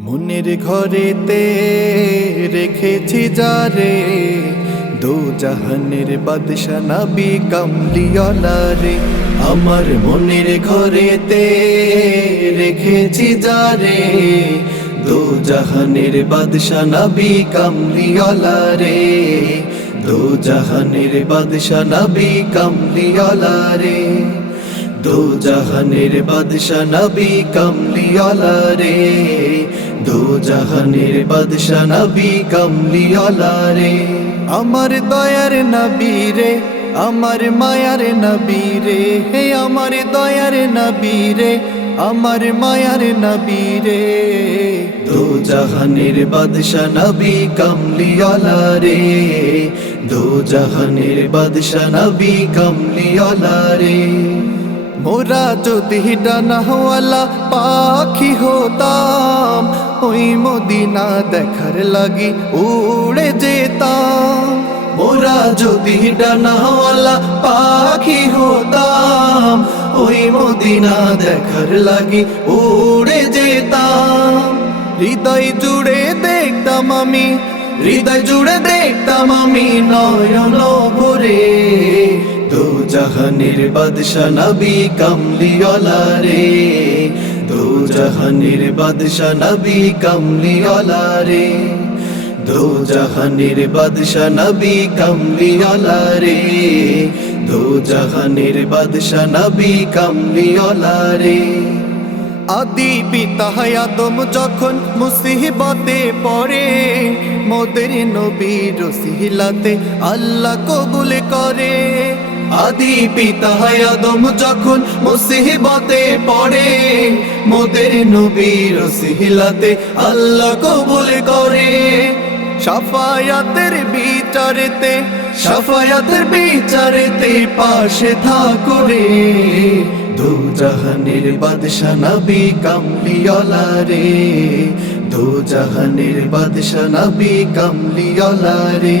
মনের ঘরেতে রেখেছি যারে দু জাহানের বাদশা নবী কামলিওয়ালা রে। আমার মনের ঘরেতে রেখেছি যারে দু জাহানের বাদশা নবী কামলিওয়ালা রে। দু জাহানের বাদশা নবী কামলিওয়ালা রে। দো জাহানের বাদশা নবী কমলিওয়ালা রে। জাহানের বাদশা নবী কমলিওয়ালা আমার দয়ার নবী রে, আমার মায়ার নবী রে। হে আমার দয়ার নবী রে, আমার মায়ার নবী রে। দো জাহানের বাদশা নবী কমলিওয়ালা রে। দো জাহানের বাদশা নবী কমলিওয়ালা রে। মোরা যদি ডানাওয়ালা পাখি হতাম ওই মদিনা দেখার লাগি উড়ে যেতাম। মোরা যদি ডানাওয়ালা পাখি হতাম, ওই মদিনা দেখার লাগি উড়ে যেতাম। হৃদয় জুড়ে দেখতাম আমি, হৃদয় জুড়ে দেখতাম আমি নয়ন ভরে। দো জাহানের বাদশা নবী কমলিওয়ালা রে জাহানের বাদশা নবী কমলিওয়ালা রে। দো জাহানের বাদশা নবী কমলিওয়ালা রে। দো জাহানের বাদশা নবী কমলিওয়ালা রে। আদি পিতা আদম যখন মুসিবতে পড়ে, মোদের নবীর সিহিলাতে আল্লাহ কবুল করে। আদি পিতা আদম যখন মুসিবতে পড়ে, মোদের নবীর সিহিলাতে আল্লাহ কবুল করে। সাফায়াতের বিচারেতে সাফায়াতের বিচারেতে পাশে থাকুরে দু জাহানের বাদশা নবী কামলিওয়ালা রে। দু জাহানের বাদশা নবী কামলিওয়ালা রে।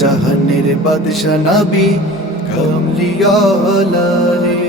জাহানের বাদশা নাবি কমলিওয়ালা রে।